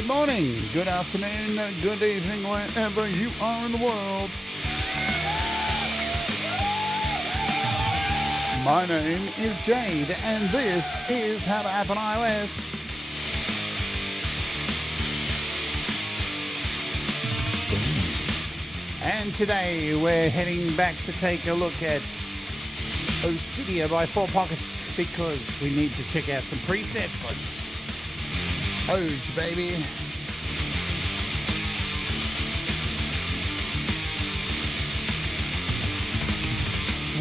Good morning, good afternoon, good evening, wherever you are in the world. My name is Jade, and this is How to App on iOS. And today we're heading back to take a look at Oscidia by 4Pockets because we need to check out some presets. Let's Oj, baby.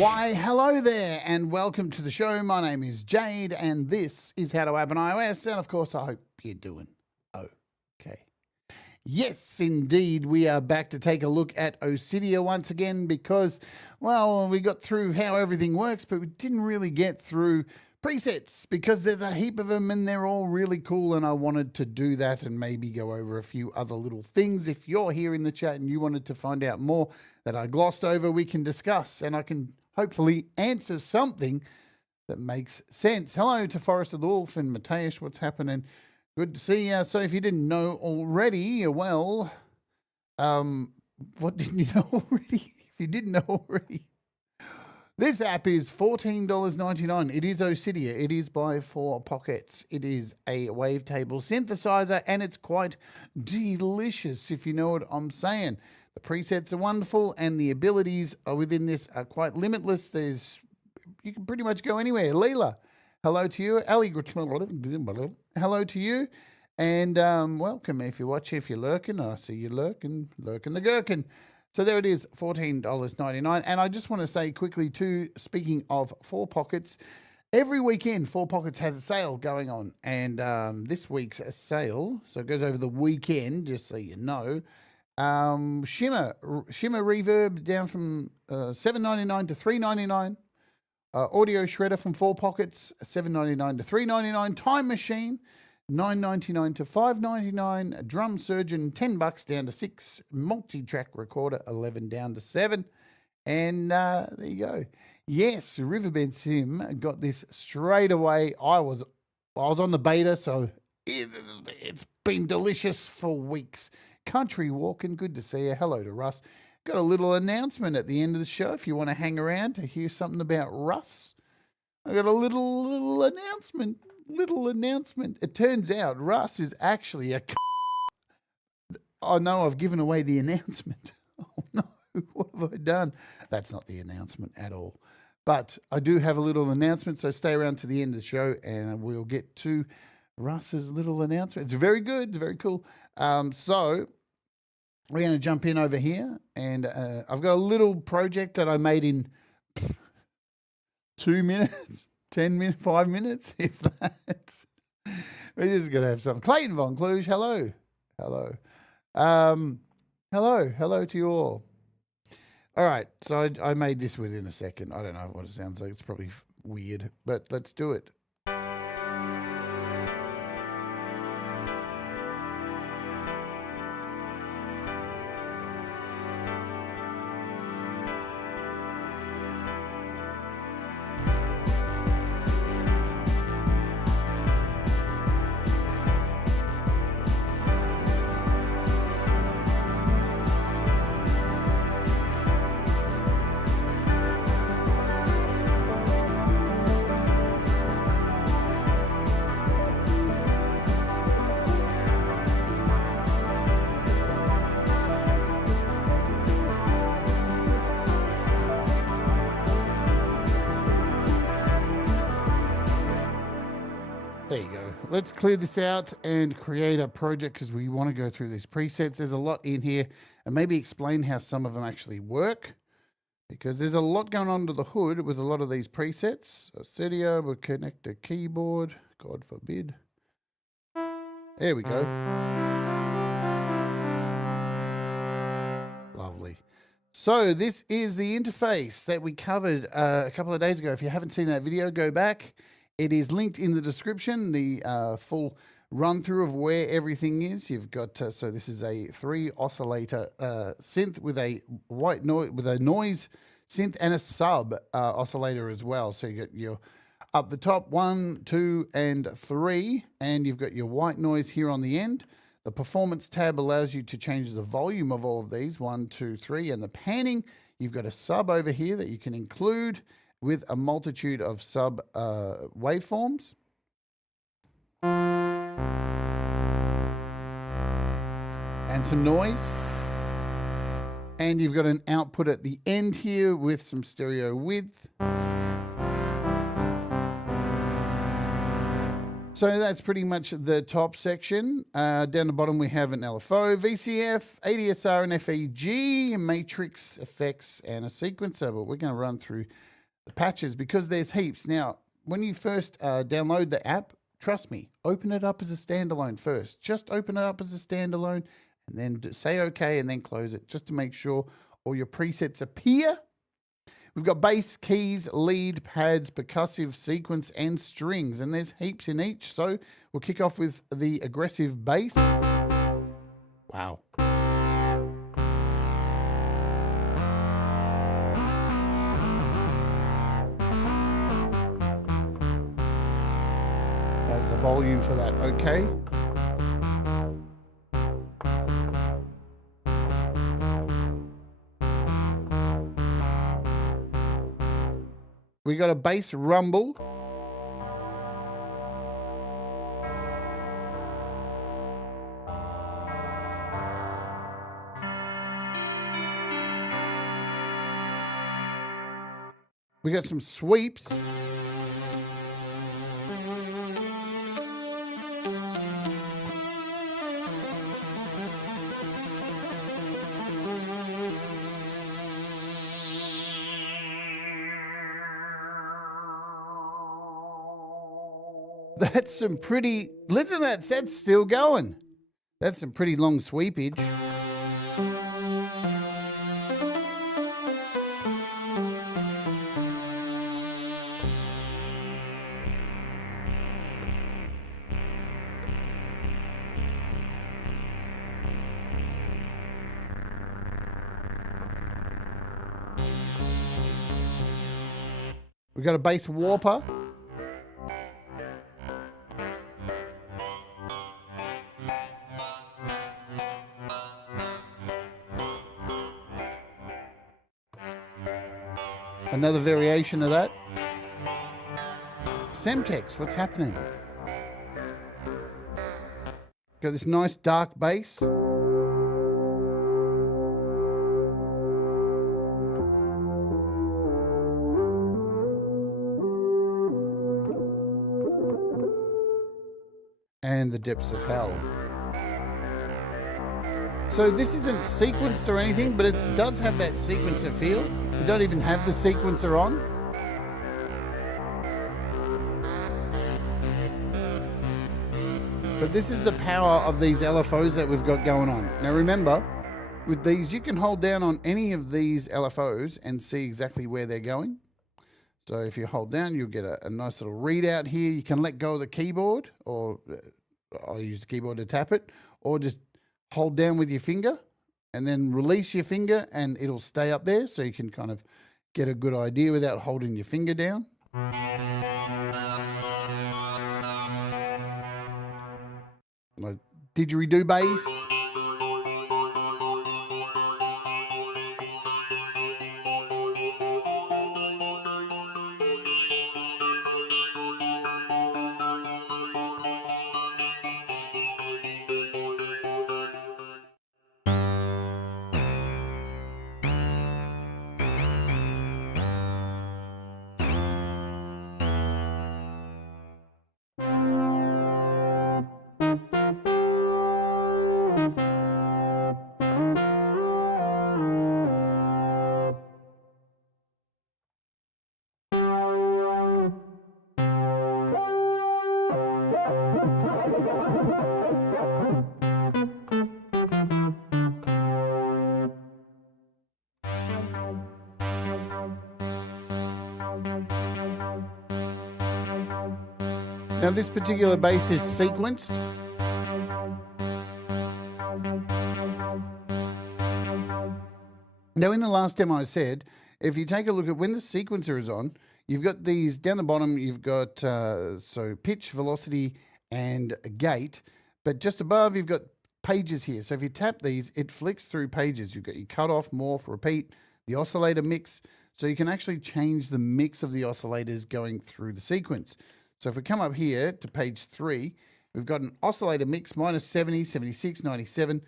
Why, hello there, and welcome to the show. My name is Jade, and this is How to App on iOS, and of course, I hope you're doing okay. Yes, indeed, we are back to take a look at Oscidia once again because, well, we got through how everything works, but we didn't really get through presets because there's a heap of them and they're all really cool, and I wanted to do that and maybe go over a few other little things. If you're here in the chat and you wanted to find out more that I glossed over, we can discuss and I can hopefully answer something that makes sense. Hello to Forrest the Wolf and Mateus, what's happening? Good to see you. So if you didn't know already, well, what didn't you know already? If you didn't know already, this app is $14.99. It is Oscidia. It is by 4Pockets. It is a Wavetable synthesizer, and it's quite delicious, if you know what I'm saying. The presets are wonderful, and the abilities are within this are quite limitless. You can pretty much go anywhere. Leela, hello to you. Ali, hello to you. And welcome if you're watching, if you're lurking. I see you lurking the gherkin. So there it is, $14.99. And I just want to say quickly too, speaking of 4Pockets, every weekend 4Pockets has a sale going on. And this week's sale, so it goes over the weekend, just so you know. Shimmer Reverb down from $7.99 to $3.99. Audio Shredder from 4Pockets, $7.99 to $3.99. Time Machine, $9.99 to $5.99. Drum Surgeon, $10 down to $6. Multi-track recorder, $11 down to $7. And there you go. Yes, Riverbend Sim got this straight away. I was on the beta, so it's been delicious for weeks. Country Walking, good to see you. Hello to Russ. Got a little announcement at the end of the show if you want to hang around to hear something about Russ. I got a little announcement. It turns out Russ is actually a Oh no, I've given away the announcement. Oh no, what have I done? That's not the announcement at all. But I do have a little announcement, so stay around to the end of the show and we'll get to Russ's little announcement. It's very good, it's very cool. So we're going to jump in over here, and I've got a little project that I made in 2 minutes, 10 minutes, 5 minutes, if that. We're just going to have some. Clayton Von Kluge, hello. Hello to you all. All right, so I made this within a second. I don't know what it sounds like. It's probably weird, but let's do it. There you go. Let's clear this out and create a project because we want to go through these presets. There's a lot in here and maybe explain how some of them actually work because there's a lot going on under the hood with a lot of these presets. Oscidia, we'll connect a keyboard, God forbid. There we go. Lovely. So this is the interface that we covered a couple of days ago. If you haven't seen that video, go back. It is linked in the description, the full run through of where everything is. You've got, so this is a 3 oscillator synth with a white noise, with a noise synth and a sub oscillator as well. So you got your up the top 1, 2, and 3, and you've got your white noise here on the end. The The performance tab allows you to change the volume of all of these, 1, 2, 3, and the panning. You've got a sub over here that you can include with a multitude of sub waveforms. And some noise. And you've got an output at the end here with some stereo width. So that's pretty much the top section. Down the bottom we have an LFO, VCF, ADSR and FEG, matrix effects and a sequencer. But we're going to run through the patches because there's heaps. Now, when you first download the app, trust me, open it up as a standalone first. Just open it up as a standalone and then say okay and then close it just to make sure all your presets appear. We've got bass, keys, lead, pads, percussive, sequence, and strings, and there's heaps in each. So we'll kick off with the aggressive bass. Wow. That's the volume for that, okay. We got a bass rumble. We got some sweeps. That's some pretty, listen to that, that's still going. That's some pretty long sweepage. We got a bass warper. Another variation of that. Semtex, what's happening? Got this nice dark bass. And the depths of hell. So this isn't sequenced or anything, but it does have that sequencer feel. We don't even have the sequencer on. But this is the power of these LFOs that we've got going on. Now remember, with these, you can hold down on any of these LFOs and see exactly where they're going. So if you hold down, you'll get a nice little readout here. You can let go of the keyboard, or I'll use the keyboard to tap it, or just hold down with your finger and then release your finger and it'll stay up there so you can kind of get a good idea without holding your finger down. Like didgeridoo bass. Now this particular bass is sequenced. Now in the last demo I said, if you take a look at when the sequencer is on, you've got these down the bottom, you've got so pitch, velocity and gate, but just above you've got pages here. So if you tap these, it flicks through pages. You've got your cut off, morph, repeat, the oscillator mix. So you can actually change the mix of the oscillators going through the sequence. So if we come up here to page 3, we've got an oscillator mix, minus 70, 76, 97,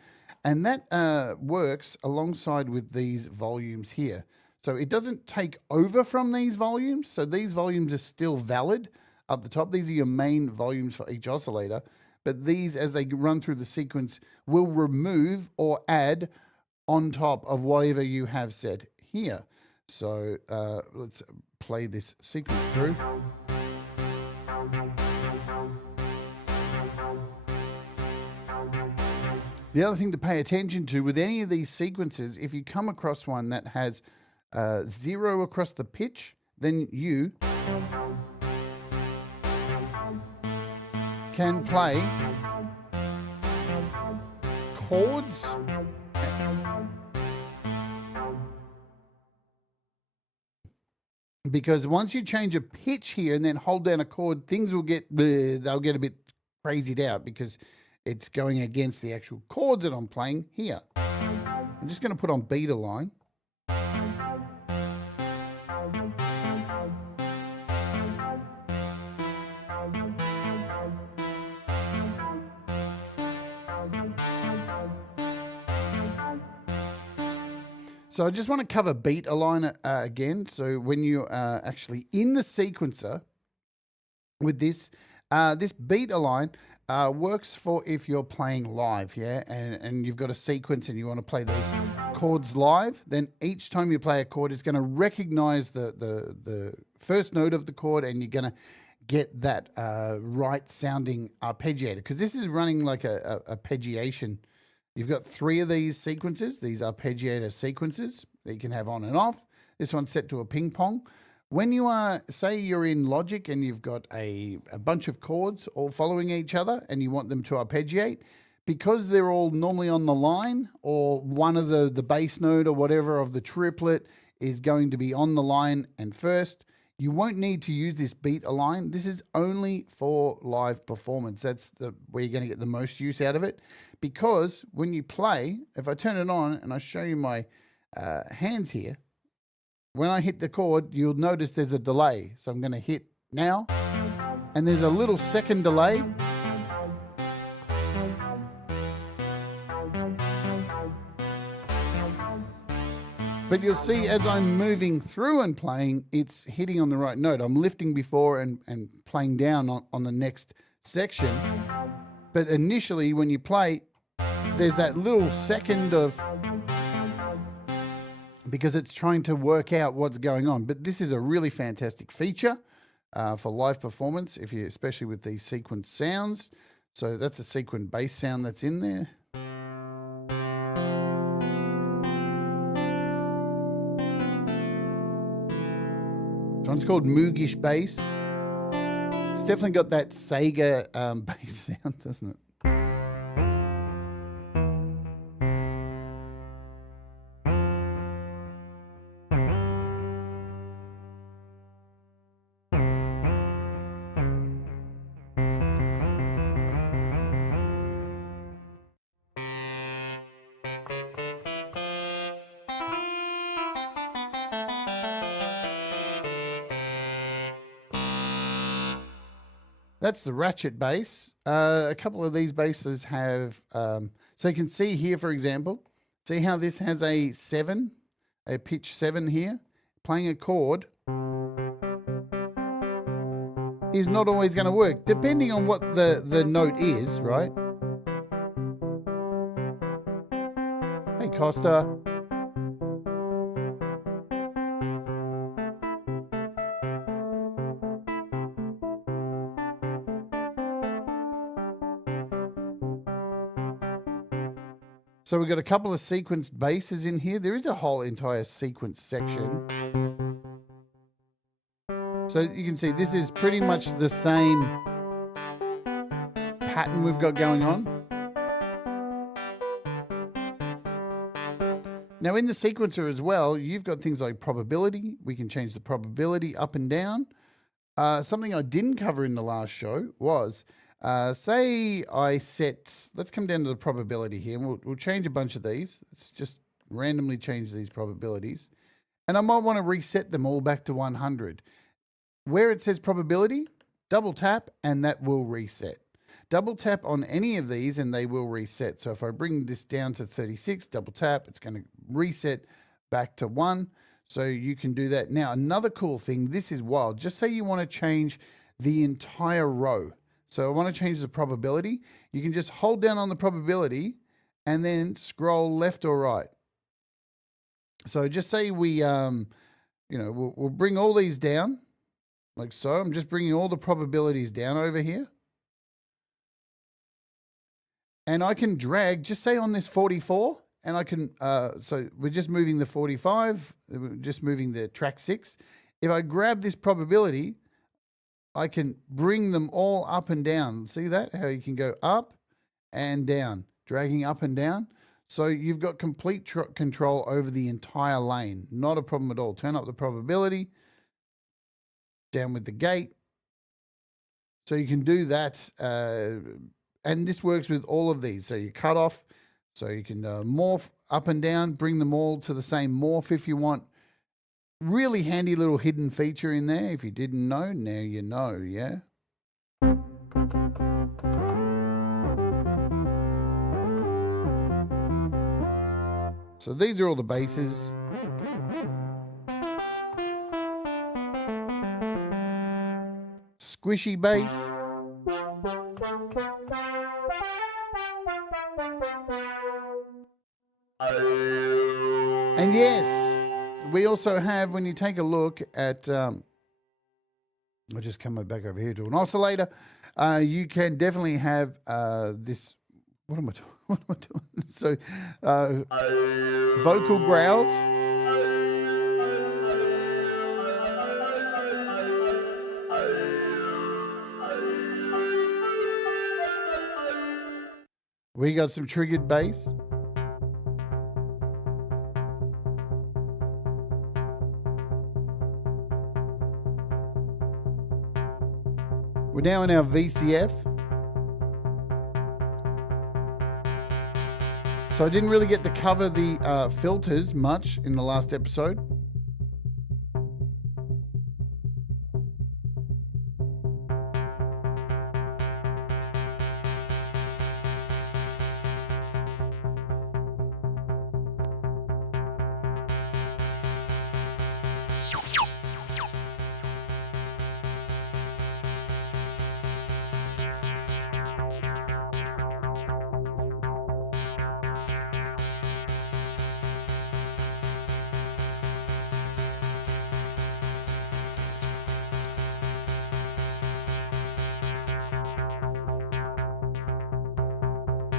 and that works alongside with these volumes here. So it doesn't take over from these volumes. So these volumes are still valid up the top. These are your main volumes for each oscillator. But these, as they run through the sequence, will remove or add on top of whatever you have set here. So let's play this sequence through. The other thing to pay attention to with any of these sequences, if you come across one that has 0 across the pitch, then you can play chords because once you change a pitch here and then hold down a chord, things will get, they'll get a bit crazied out because it's going against the actual chords that I'm playing here. I'm just going to put on beta line. So I just want to cover beat align again. So when you are actually in the sequencer with this, this beat align works for if you're playing live, yeah, and you've got a sequence and you want to play those chords live, then each time you play a chord, it's going to recognize the first note of the chord and you're going to get that right sounding arpeggiator, because this is running like a arpeggiation. You've got 3 of these sequences, these arpeggiator sequences that you can have on and off. This one's set to a ping pong. When you are, say you're in Logic and you've got a bunch of chords all following each other and you want them to arpeggiate, because they're all normally on the line, or one of the bass note or whatever of the triplet is going to be on the line and first, you won't need to use this beat align. This is only for live performance. That's where you're going to get the most use out of it. Because when you play, if I turn it on and I show you my hands here, when I hit the chord, you'll notice there's a delay. So I'm going to hit now, and there's a little second delay. But you'll see as I'm moving through and playing, it's hitting on the right note. I'm lifting before and playing down on the next section. But initially, when you play, there's that little second of, because it's trying to work out what's going on. But this is a really fantastic feature for live performance, especially with these sequence sounds. So that's a sequence bass sound that's in there. This one's called Moogish bass. It's definitely got that Sega bass sound, doesn't it? That's the ratchet bass. A couple of these basses have, so you can see here, for example, see how this has a 7, a pitch 7 here? Playing a chord is not always going to work, depending on what the note is, right? Hey, Costa. So we've got a couple of sequenced basses in here. There is a whole entire sequence section. So you can see this is pretty much the same pattern we've got going on. Now in the sequencer as well, you've got things like probability. We can change the probability up and down. Something I didn't cover in the last show was Say I set, let's come down to the probability here, and we'll change a bunch of these. Let's just randomly change these probabilities. And I might want to reset them all back to 100. Where it says probability, double tap, and that will reset. Double tap on any of these and they will reset. So if I bring this down to 36, double tap, it's going to reset back to 1. So you can do that. Now, another cool thing, this is wild. Just say you want to change the entire row. So I want to change the probability. You can just hold down on the probability and then scroll left or right. So just say we, we'll bring all these down like so. I'm just bringing all the probabilities down over here. And I can drag, just say on this 44, and I can, so we're just moving the 45, we're just moving the track 6. If I grab this probability, I can bring them all up and down. See that? How you can go up and down, dragging up and down. So you've got complete control over the entire lane. Not a problem at all. Turn up the probability, down with the gate. So you can do that. And this works with all of these. So you cut off, so you can morph up and down, bring them all to the same morph if you want. Really handy little hidden feature in there. If you didn't know, now you know, yeah? So these are all the basses. Squishy bass. And yes, we also have, when you take a look at, I'll just come back over here to an oscillator, you can definitely have this, what am I doing? What am I doing? So, vocal growls. We got some triggered bass. We're now in our VCF. So I didn't really get to cover the filters much in the last episode.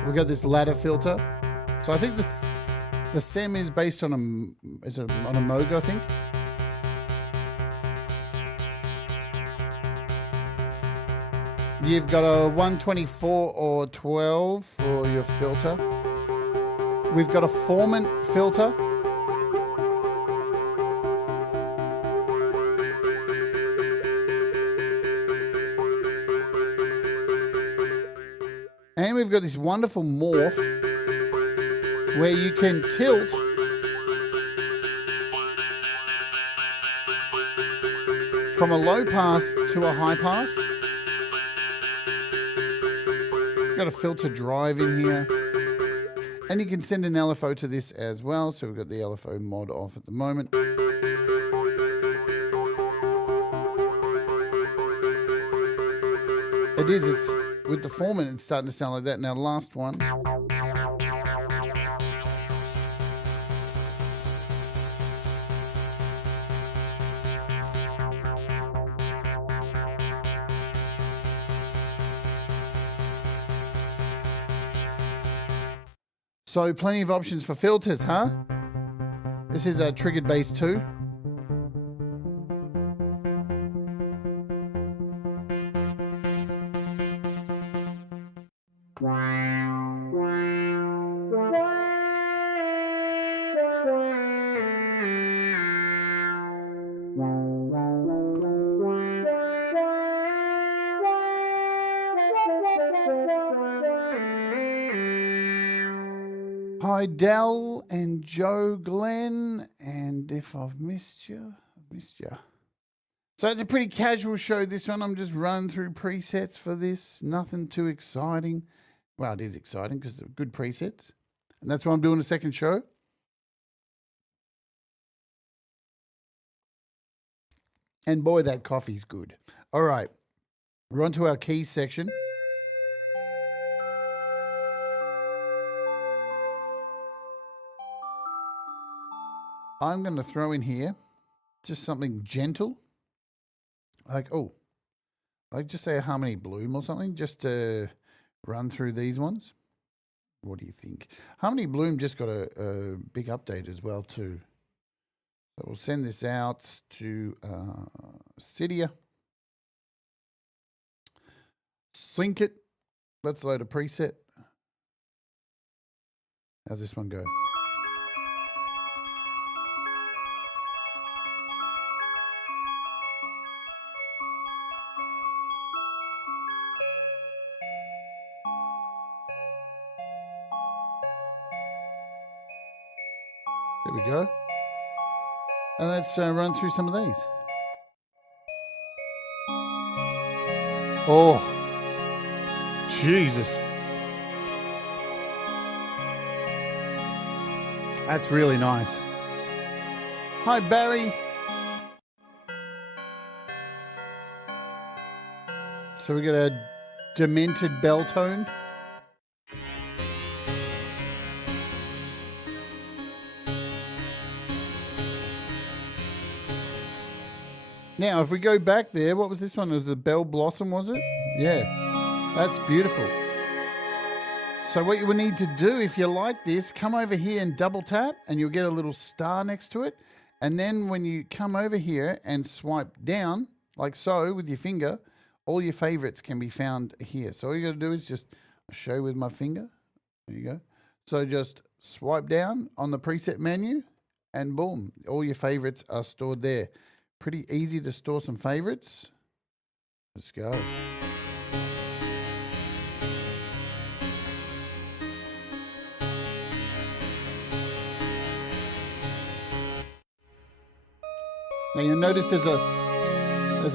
We've got this ladder filter. So I think the SEM is based on a Moog, I think. You've got a 124 or 12 for your filter. We've got a formant filter. And we've got this wonderful morph where you can tilt from a low pass to a high pass. Got a filter drive in here. And you can send an LFO to this as well. So we've got the LFO mod off at the moment. It's with the formant, it's starting to sound like that. Now, last one. So, plenty of options for filters, huh? This is a triggered bass 2. Hi, Dell and Joe Glenn. And if I've missed you, I've missed you. So it's a pretty casual show, this one. I'm just running through presets for this. Nothing too exciting. Well, it is exciting because they're good presets. And that's why I'm doing a second show. And boy, that coffee's good. All right, we're on to our keys section. I'm going to throw in here just something gentle. Like, I'd just say a harmony bloom or something, just to run through these ones. What do you think? Harmony Bloom just got a big update as well too. So we'll send this out to Oscidia. Sync it. Let's load a preset. How's this one go? There we go. And let's run through some of these. Oh, Jesus. That's really nice. Hi, Barry. So we got a demented bell tone. Now, if we go back there, what was this one? It was the Bell Blossom, was it? Yeah, that's beautiful. So what you will need to do, if you like this, come over here and double tap, and you'll get a little star next to it. And then when you come over here and swipe down, like so, with your finger, all your favorites can be found here. So all you got to do is just show with my finger. There you go. So just swipe down on the preset menu, and boom, all your favorites are stored there. Pretty easy to store some favorites. Let's go. Now you'll notice there's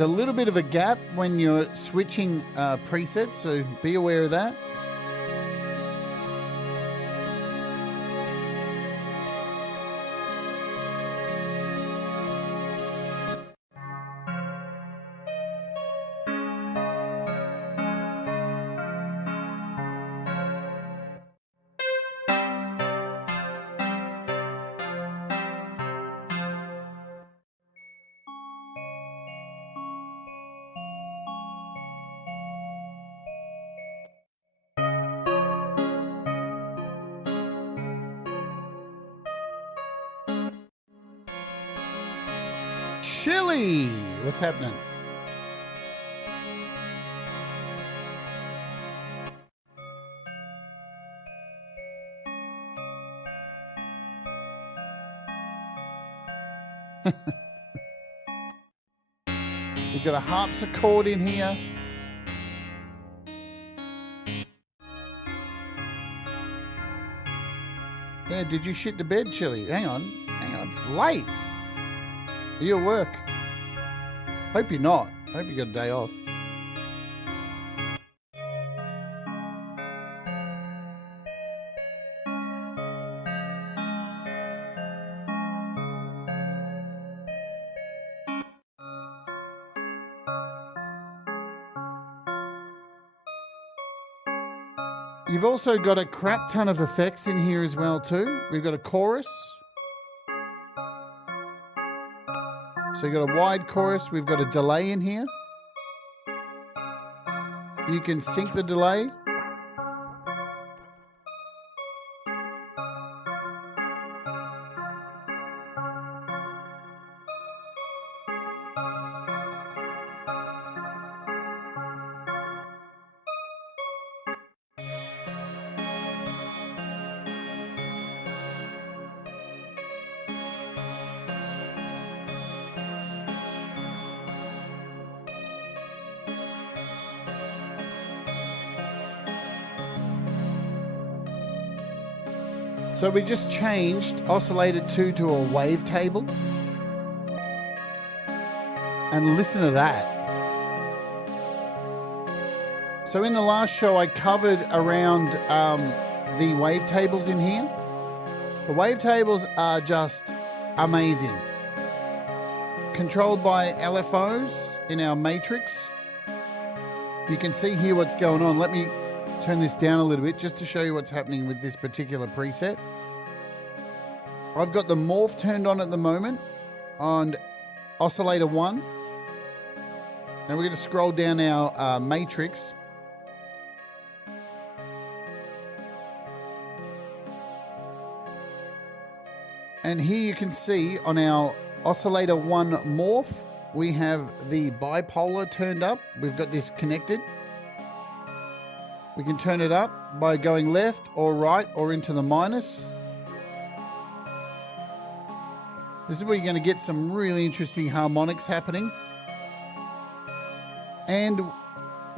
a little bit of a gap when you're switching presets, so be aware of that. Chili, what's happening? We've got a harpsichord in here. Yeah, did you shit the bed, Chili? Hang on, it's late. Are you at work? Hope you're not. Hope you got a day off. You've also got a crap ton of effects in here as well too. We've got a chorus. So you've got a wide chorus. We've got a delay in here. You can sync the delay. So we just changed oscillator 2 to a wavetable. And listen to that. So in the last show, I covered around the wavetables in here. The wavetables are just amazing. Controlled by LFOs in our matrix. You can see here what's going on. Let me turn this down a little bit just to show you what's happening with this particular preset. I've got the morph turned on at the moment on oscillator 1. Now we're going to scroll down our matrix. And here you can see on our oscillator 1 morph, we have the bipolar turned up. We've got this connected. We can turn it up by going left or right or into the minus. This is where you're going to get some really interesting harmonics happening. And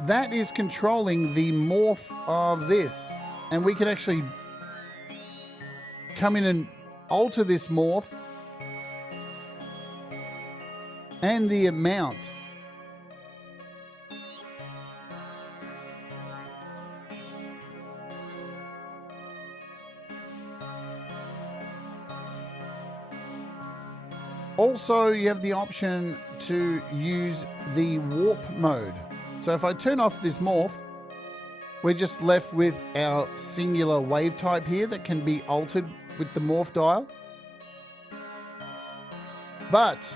that is controlling the morph of this. And we can actually come in and alter this morph and the amount. Also, you have the option to use the warp mode. So if I turn off this morph, we're just left with our singular wave type here that can be altered with the morph dial. But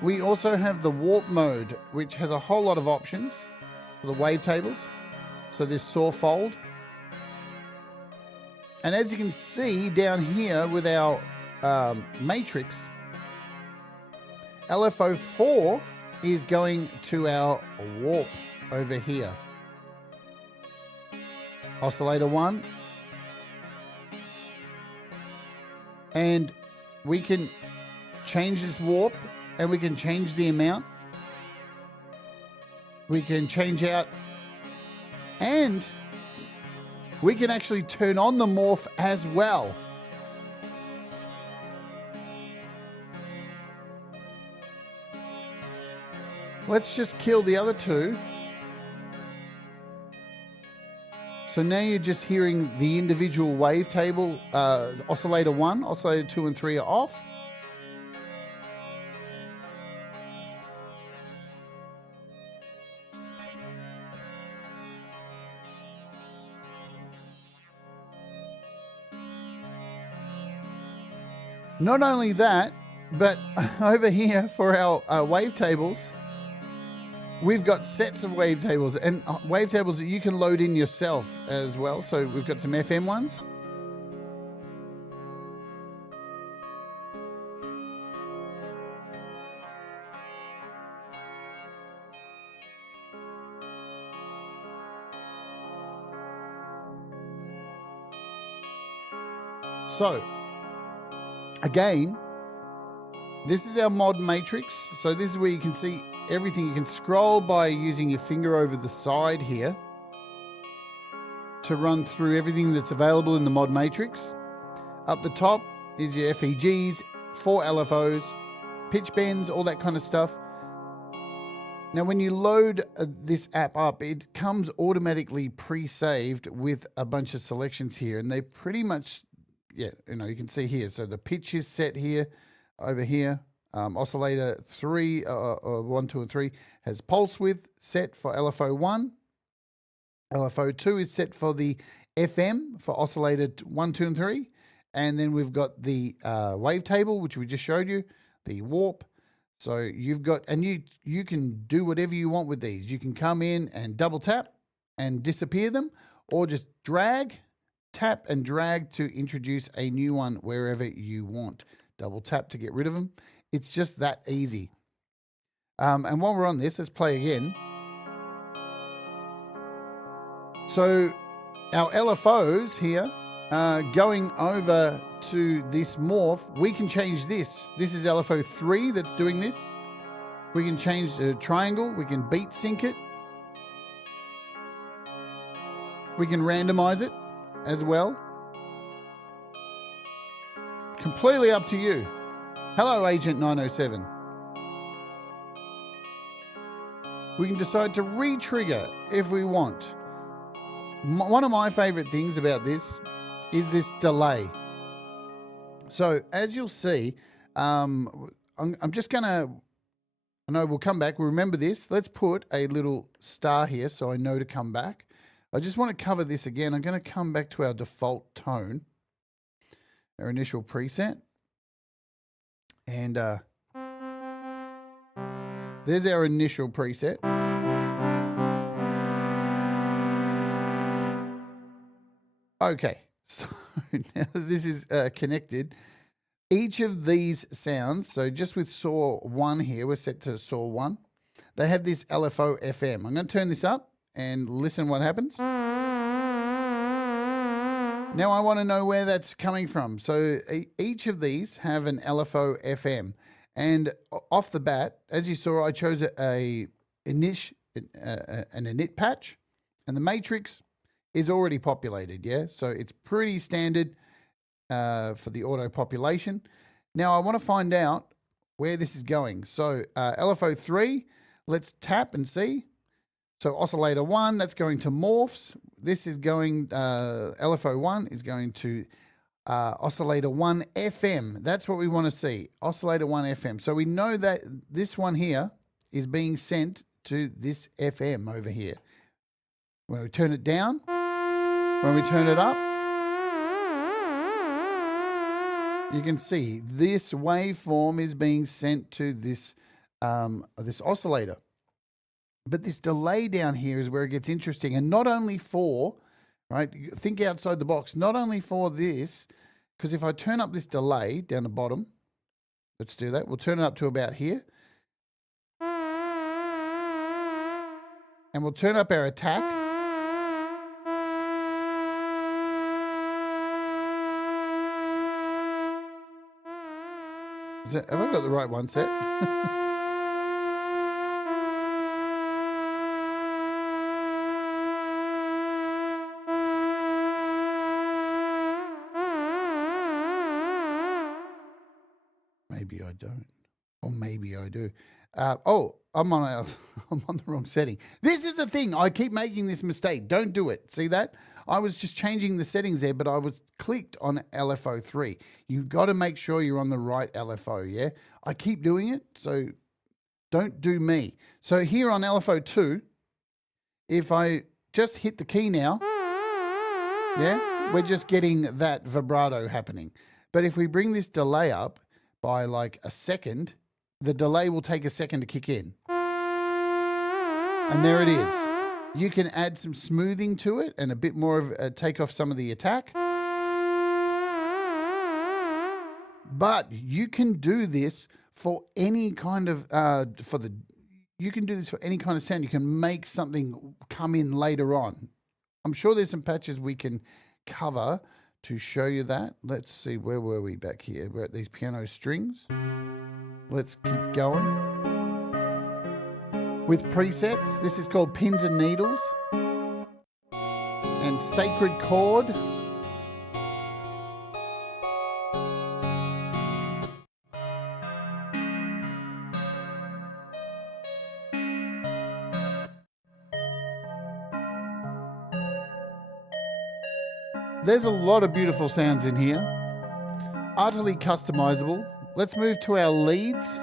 we also have the warp mode, which has a whole lot of options for the wavetables. So this saw fold. And as you can see down here with our matrix, LFO4 is going to our warp over here. Oscillator 1. And we can change this warp and we can change the amount. We can change out and we can actually turn on the morph as well. Let's just kill the other two. So now you're just hearing the individual wavetable. Oscillator 1, oscillator 2 and 3 are off. Not only that, but over here for our wavetables, we've got sets of wavetables and wavetables that you can load in yourself as well. So we've got some FM ones. So again, this is our mod matrix. So this is where you can see everything. You can scroll by using your finger over the side here to run through everything that's available in the mod matrix. Up the top is your FEGs, 4 LFOs, pitch bends, all that kind of stuff. Now when you load this app up, it comes automatically pre-saved with a bunch of selections here, and they pretty much, yeah, you can see here. So the pitch is set here, over here. Oscillator 3, 1, 2, and 3 has pulse width set for LFO 1. LFO 2 is set for the FM for oscillator 1, 2, and 3. And then we've got the wavetable, which we just showed you, the warp. So you've got, and you can do whatever you want with these. You can come in and double tap and disappear them, or just drag, tap and drag to introduce a new one wherever you want. Double tap to get rid of them. It's just that easy. And while we're on this, let's play again. So our LFOs here, going over to this morph, we can change this. This is LFO 3 that's doing this. We can change the triangle. We can beat sync it. We can randomize it as well. completely up to you. Hello, Agent 907. We can decide to re-trigger if we want. One of my favorite things about this is this delay. So as you'll see, I'm just going to, I know we'll come back. We'll remember this. Let's put a little star here so I know to come back. I just want to cover this again. I'm going to come back to our default tone, our initial preset. And there's our initial preset. Okay, so now that this is connected, each of these sounds, so just with saw 1 here, we're set to saw 1. They have this LFO FM. I'm going to turn this up and listen what happens. Now I want to know where that's coming from. So each of these have an LFO FM. And off the bat, as you saw, I chose an init patch, and the matrix is already populated, yeah? So it's pretty standard for the auto population. Now I want to find out where this is going. So LFO3, let's tap and see. So oscillator 1, that's going to morphs. This is going, LFO1 is going to oscillator 1 FM. That's what we want to see, oscillator 1 FM. So we know that this one here is being sent to this FM over here. When we turn it down, when we turn it up, you can see this waveform is being sent to this, this oscillator. But this delay down here is where it gets interesting. And not only for, right, think outside the box, not only for this, because if I turn up this delay down the bottom, let's do that. We'll turn it up to about here. And we'll turn up our attack. Have I got the right one set? Maybe I don't, or maybe I do. Oh, I'm on the wrong setting. This is the thing. I keep making this mistake. Don't do it. See that? I was just changing the settings there, but I was clicked on LFO3. You've got to make sure you're on the right LFO, yeah? I keep doing it, so don't do me. So here on LFO2, if I just hit the key now, yeah, we're just getting that vibrato happening. But if we bring this delay up by like a second, the delay will take a second to kick in. And there it is. You can add some smoothing to it and a bit more of take off some of the attack. But you can do this for any kind of you can do this for any kind of sound. You can make something come in later on. I'm sure there's some patches we can cover to show you that. Let's see, where were we back here? We're at these piano strings. Let's keep going. With presets, this is called Pins and Needles. And Sacred Chord. There's a lot of beautiful sounds in here. Utterly customizable. Let's move to our leads.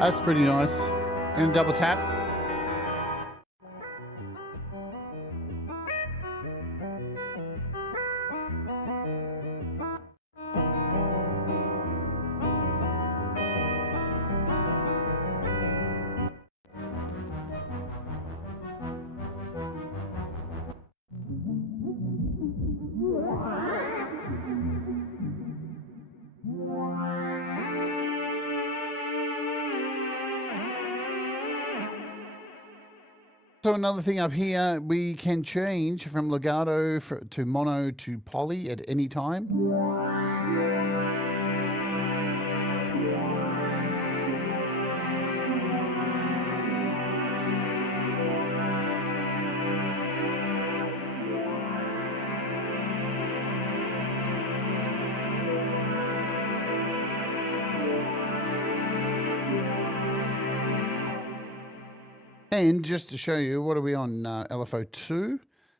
That's pretty nice. And double tap. So another thing up here, we can change from legato to mono to poly at any time. And just to show you, what are we on? LFO2.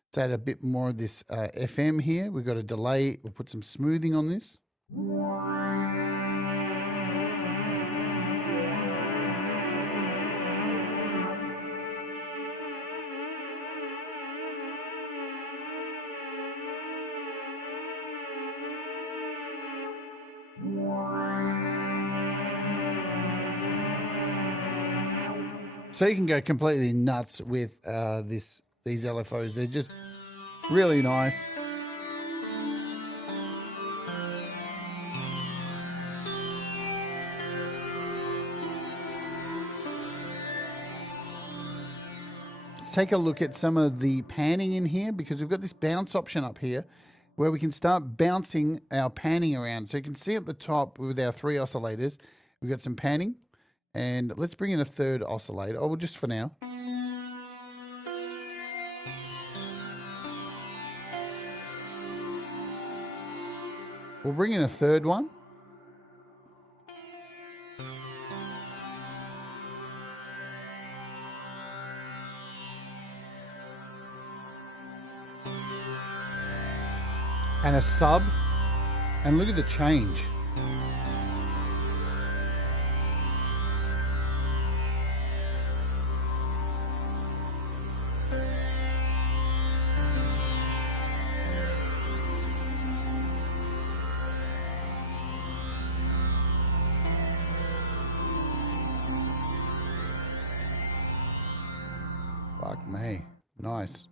Let's add a bit more of this FM here. We've got a delay. We'll put some smoothing on this. So you can go completely nuts with these LFOs. They're just really nice. Let's take a look at some of the panning in here, because we've got this bounce option up here where we can start bouncing our panning around. So you can see at the top with our 3 oscillators, we've got some panning. And let's bring in a third oscillator. Oh, well, just for now. We'll bring in a third one. And a sub. And look at the change. Fuck me. Nice.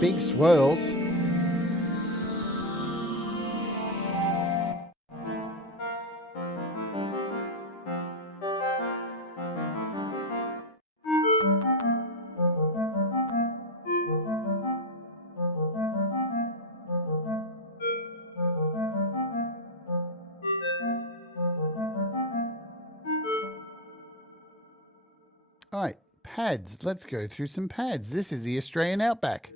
Big swirls. All right, pads. Let's go through some pads. This is the Australian Outback.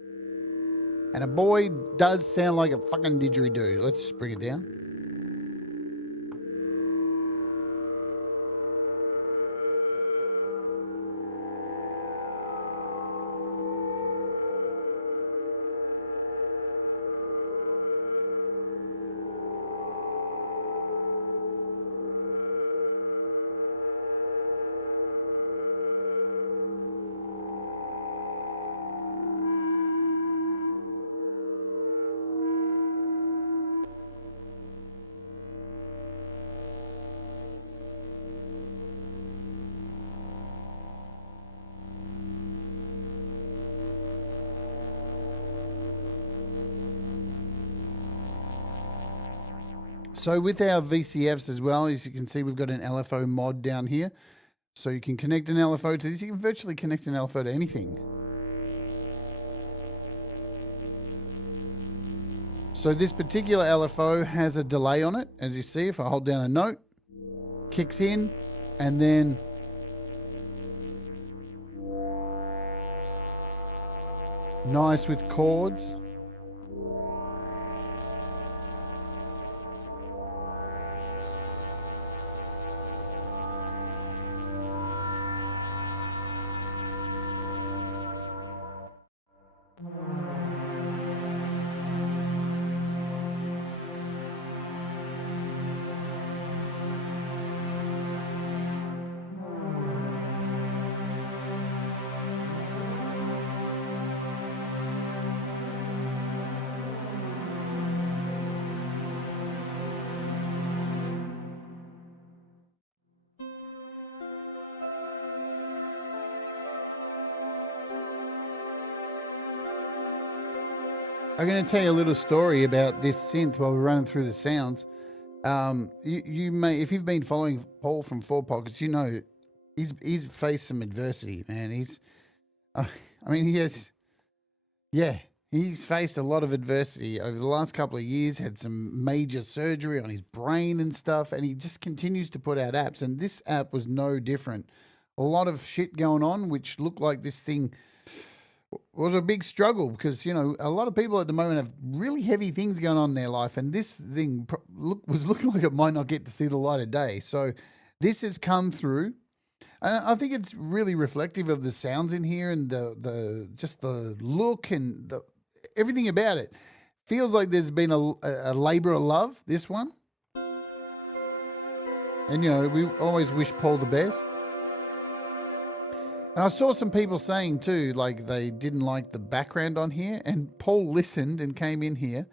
And a boy does sound like a fucking didgeridoo. Let's just bring it down. So with our VCFs as well, as you can see, we've got an LFO mod down here. So you can connect an LFO to this. You can virtually connect an LFO to anything. So this particular LFO has a delay on it. As you see, if I hold down a note, kicks in, and then nice with chords. I'm going to tell you a little story about this synth while we're running through the sounds. You may, if you've been following Paul from 4Pockets, you know he's faced some adversity, man. He's faced a lot of adversity over the last couple of years. Had some major surgery on his brain and stuff, and he just continues to put out apps. And this app was no different. A lot of shit going on, which looked like this thing was a big struggle because, you know, a lot of people at the moment have really heavy things going on in their life, and this thing was looking like it might not get to see the light of day. So this has come through, and I think it's really reflective of the sounds in here and the look and everything about it. Feels like there's been a labor of love, this one. And, you know, we always wish Paul the best. And I saw some people saying too, like they didn't like the background on here, and Paul listened and came in here.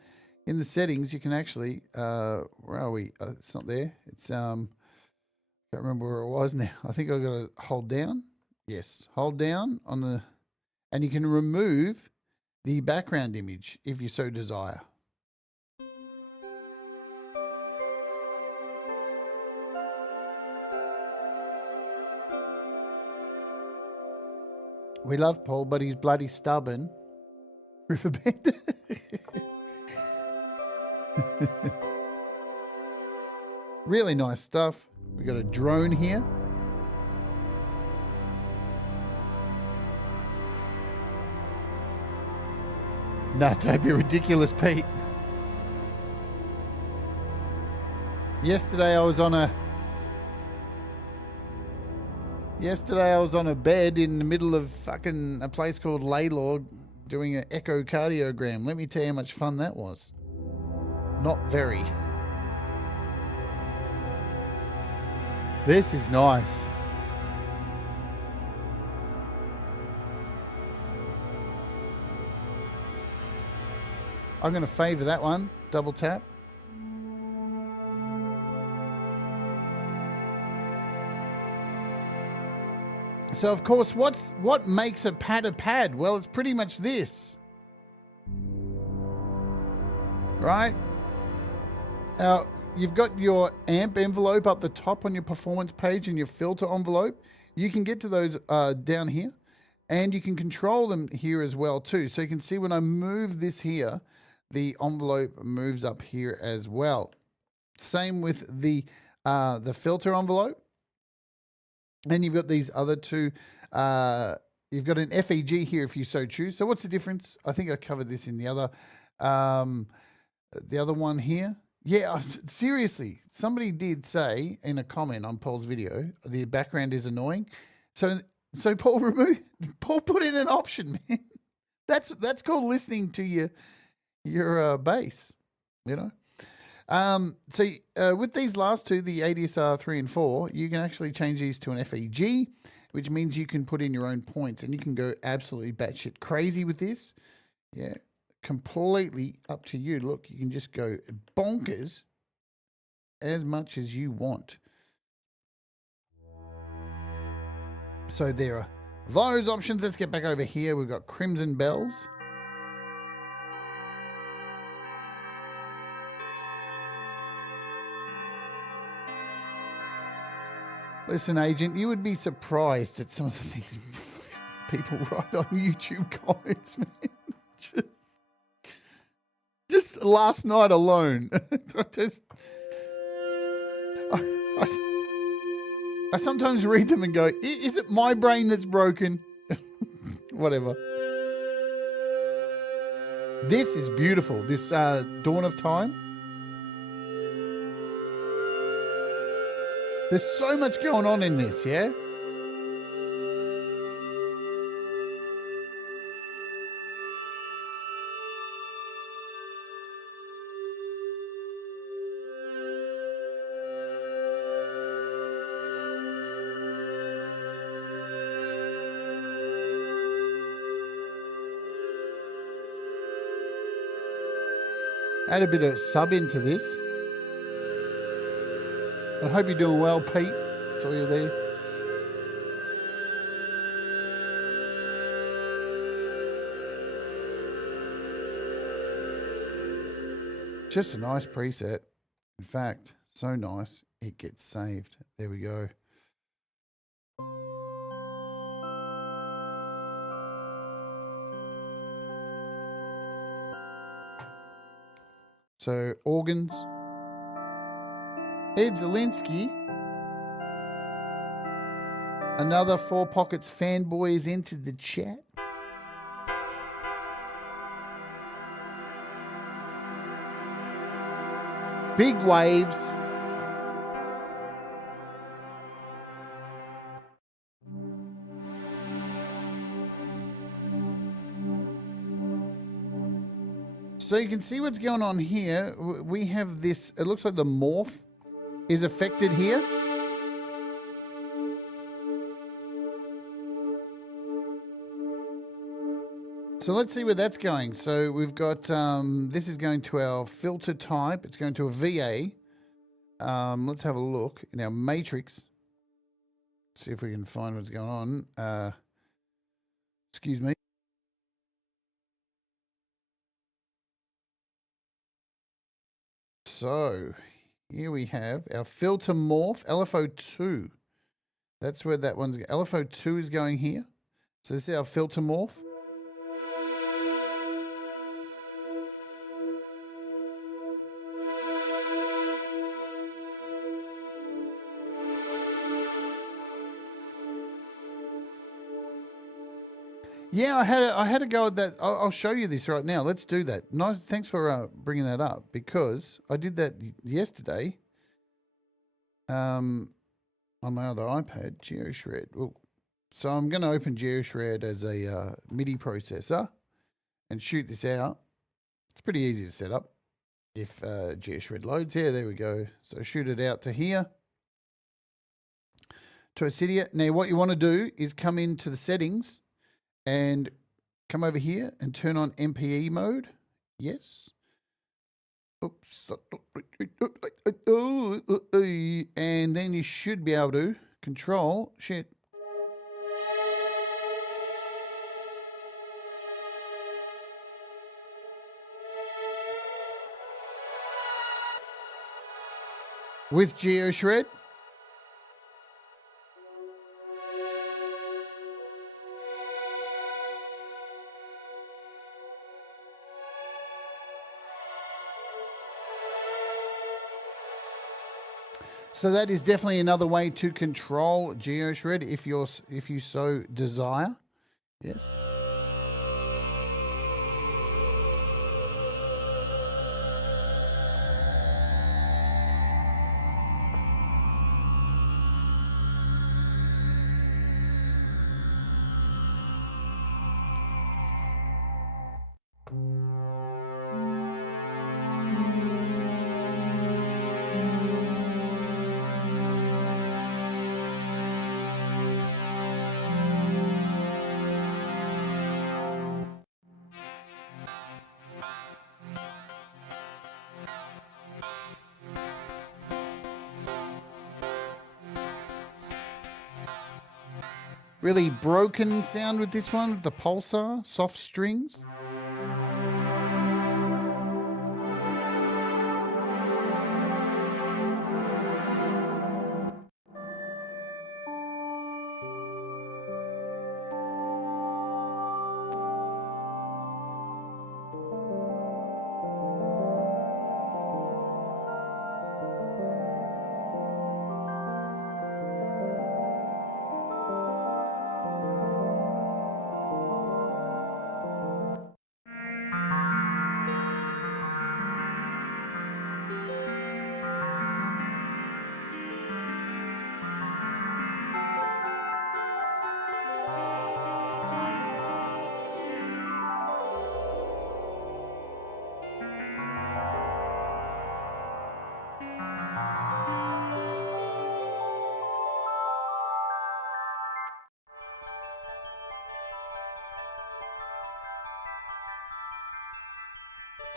In the settings, you can actually, where are we? It's not there. It's, can't remember where it was now. I think I've got to hold down. Yes, hold down on the, and you can remove the background image if you so desire. We love Paul, but he's bloody stubborn. Riverbend. Really nice stuff. We got a drone here. Nah, don't be ridiculous, Pete. Yesterday I was on a bed in the middle of fucking a place called Laylor doing an echocardiogram. Let me tell you how much fun that was. Not very. This is nice. I'm going to favor that one. Double tap. So, of course, what makes a pad a pad? Well, it's pretty much this. Right? Now, you've got your amp envelope up the top on your performance page and your filter envelope. You can get to those down here, and you can control them here as well too. So you can see when I move this here, the envelope moves up here as well. Same with the filter envelope. And you've got these other two. You've got an FEG here if you so choose. So what's the difference? I think I covered this in the other one here. Yeah, seriously, somebody did say in a comment on Paul's video, the background is annoying. So Paul put in an option, man. That's called listening to your bass, you know. With these last two, the ADSR 3 and 4, you can actually change these to an FEG, which means you can put in your own points, and you can go absolutely batshit crazy with this. Yeah, completely up to you. Look, you can just go bonkers as much as you want. So there are those options. Let's get back over here. We've got Crimson Bells. Listen, agent, you would be surprised at some of the things people write on YouTube comments, man. Just last night alone. I sometimes read them and go, is it my brain that's broken? Whatever. This is beautiful. This Dawn of Time. There's so much going on in this, yeah? Add a bit of sub into this. I hope you're doing well, Pete. Saw you there. Just a nice preset. In fact, so nice, it gets saved. There we go. So, organs. Ed Zielinski. Another 4Pockets fanboy is entered the chat. Big waves. So you can see what's going on here. We have this, it looks like the morph is affected here. So let's see where that's going. So we've got, this is going to our filter type. It's going to a VA. Let's have a look in our matrix. See if we can find what's going on. Excuse me. So here we have our filter morph, LFO2. That's where that one's, LFO2 is going here. So this is our filter morph. Yeah, I had to go at that. I'll show you this right now. Let's do that. Nice, thanks for bringing that up, because I did that yesterday on my other iPad, GeoShred. Ooh. So I'm going to open GeoShred as a MIDI processor and shoot this out. It's pretty easy to set up if GeoShred loads here. There we go. So shoot it out to here, to Oscidia. Now what you want to do is come into the settings and come over here and turn on MPE mode. Yes. Oops. And then you should be able to control shit. With GeoShred. So that is definitely another way to control GeoShred if you so desire. Yes. Really broken sound with this one, with the pulsar, soft strings.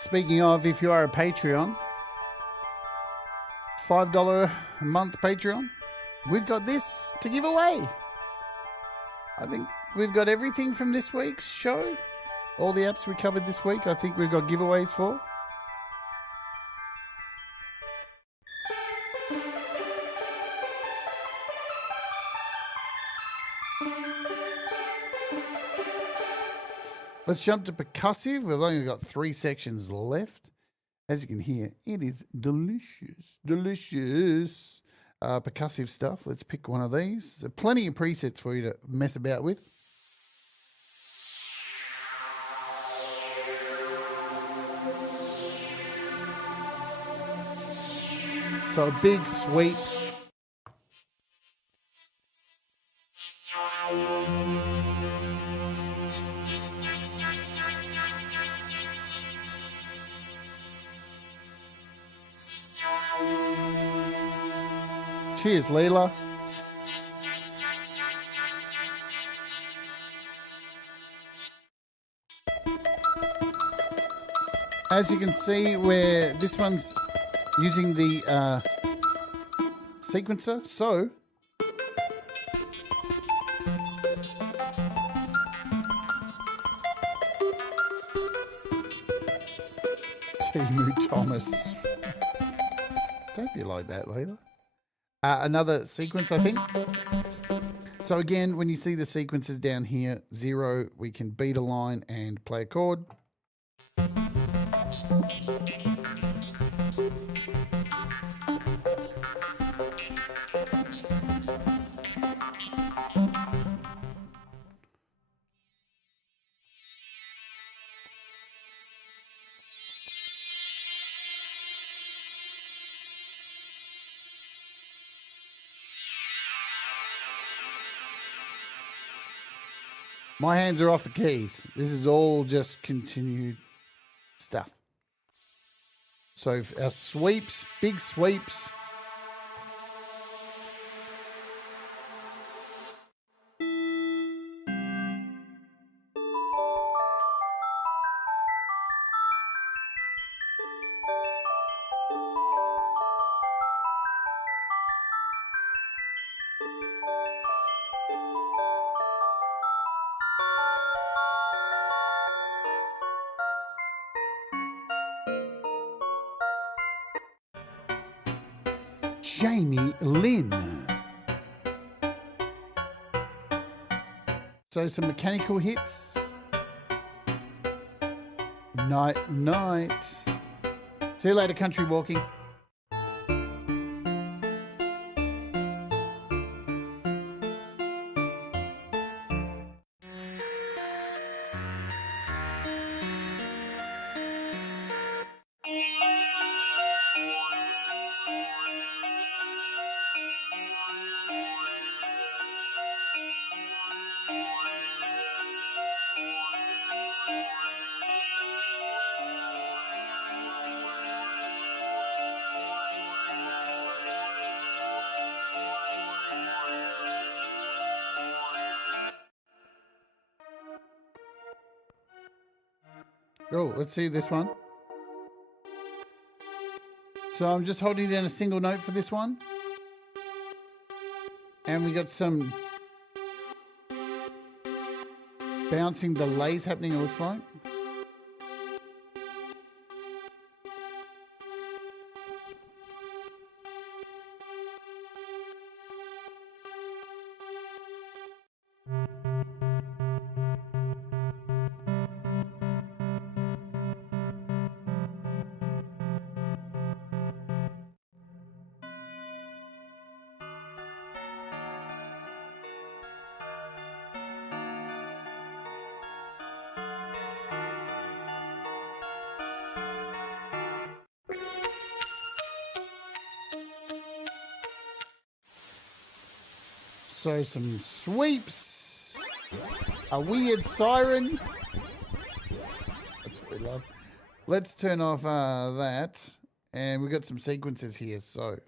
Speaking of, if you are a Patreon, $5 a month Patreon, we've got this to give away. I think we've got everything from this week's show. All the apps we covered this week, I think we've got giveaways for. Let's jump to Percussive. We've only got 3 sections left. As you can hear, it is delicious, delicious. Percussive stuff. Let's pick one of these. There are plenty of presets for you to mess about with. So a big sweep. Cheers, Leela. As you can see, where this one's using the sequencer, so Timu Thomas. Don't be like that, Leela. Another sequence, I think. So again, when you see the sequences down here, 0, we can beat a line and play a chord. My hands are off the keys. This is all just continued stuff. So our sweeps, big sweeps. Jamie Lynn. So some mechanical hits. Night, night. See you later, country walking. Oh, let's see this one. So I'm just holding down a single note for this one. And we got some bouncing delays happening, it looks like. So some sweeps, a weird siren. That's what we love. Let's turn off that, and we've got some sequences here. So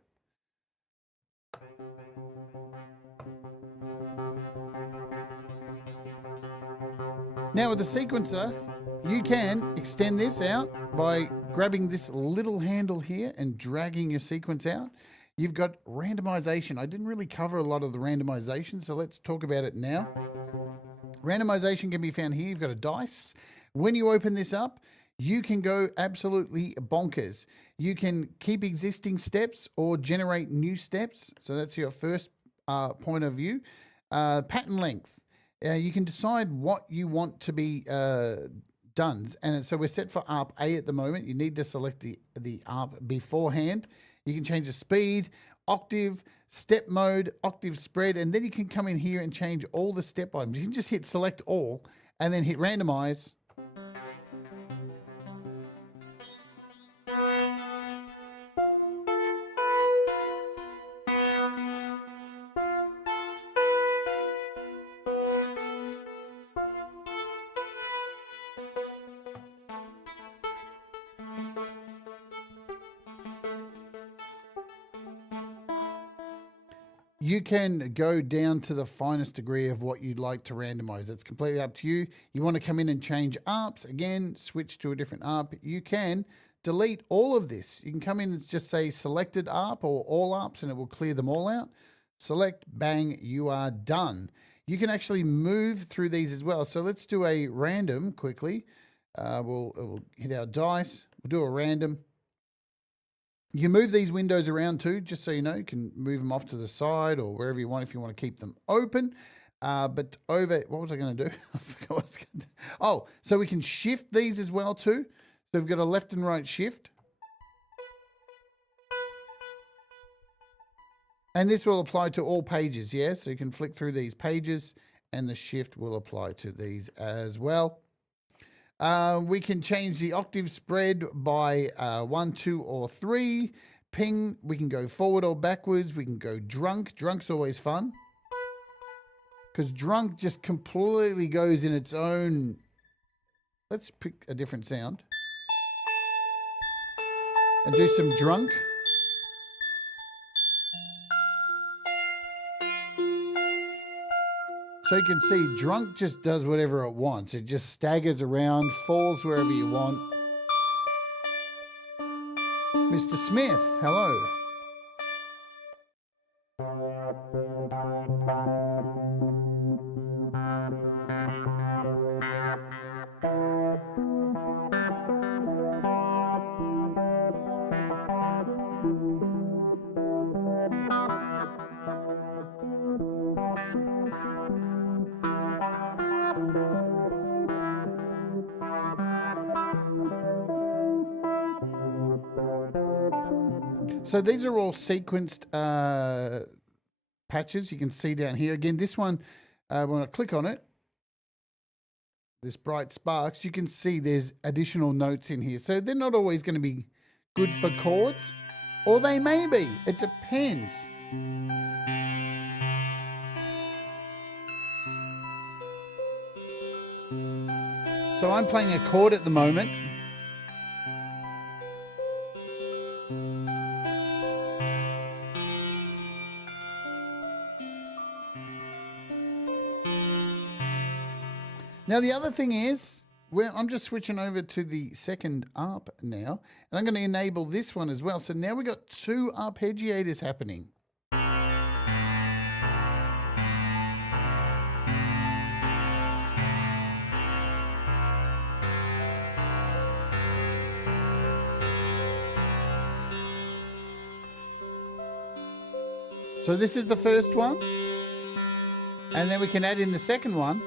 now with the sequencer, You can extend this out by grabbing this little handle here and dragging your sequence out. You've got randomization. I didn't really cover a lot of the randomization, so let's talk about it now. Randomization can be found here. You've got a dice. When you open this up, you can go absolutely bonkers. You can keep existing steps or generate new steps. So that's your first point of view. Pattern length. You can decide what you want to be done. And so we're set for ARP A at the moment. You need to select the ARP beforehand. You can change the speed, octave, step mode, octave spread, and then you can come in here and change all the step items. You can just hit select all and then hit randomize. You can go down to the finest degree of what you'd like to randomize. It's completely up to you. You want to come in and change ARPs, again, switch to a different ARP. You can delete all of this. You can come in and just say selected ARP or all ARPs and it will clear them all out. Select, bang, you are done. You can actually move through these as well. So let's do a random quickly. We'll hit our dice. We'll do a random. You can move these windows around too, just so you know. You can move them off to the side or wherever you want if you want to keep them open. But over, what was I going to do? I forgot what I was going to do. Oh, so we can shift these as well too. So we've got a left and right shift. And this will apply to all pages, yeah? So you can flick through these pages and the shift will apply to these as well. We can change the octave spread by 1, 2, or 3. Ping, we can go forward or backwards. We can go drunk. Drunk's always fun. Because drunk just completely goes in its own. Let's pick a different sound. And do some drunk. So you can see drunk just does whatever it wants. It just staggers around, falls wherever you want. Mr. Smith, hello. So these are all sequenced patches. You can see down here. Again, this one, when I click on it, this bright sparks, you can see there's additional notes in here. So they're not always going to be good for chords, or they may be. It depends. So I'm playing a chord at the moment. Now, the other thing is, I'm just switching over to the second ARP now, and I'm going to enable this one as well. So now we've got 2 arpeggiators happening. So this is the first one, and then we can add in the second one.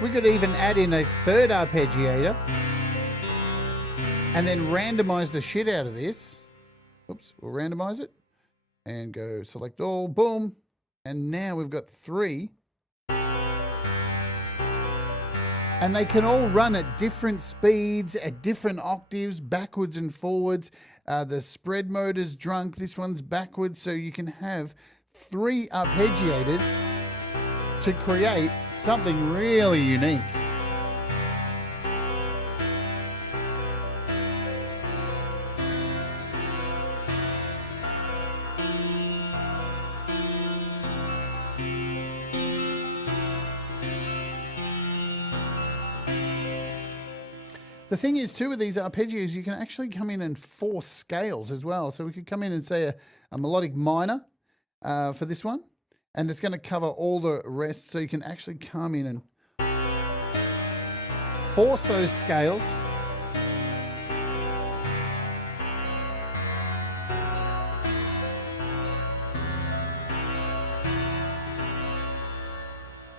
We could even add in a third arpeggiator and then randomize the shit out of this. Oops, we'll randomize it and go select all, boom. And now we've got 3. And they can all run at different speeds, at different octaves, backwards and forwards. The spread mode is drunk, this one's backwards. So you can have 3 arpeggiators to create something really unique. The thing is too with these arpeggios, you can actually come in and force scales as well. So we could come in and say a melodic minor for this one, and it's going to cover all the rest. So you can actually come in and force those scales.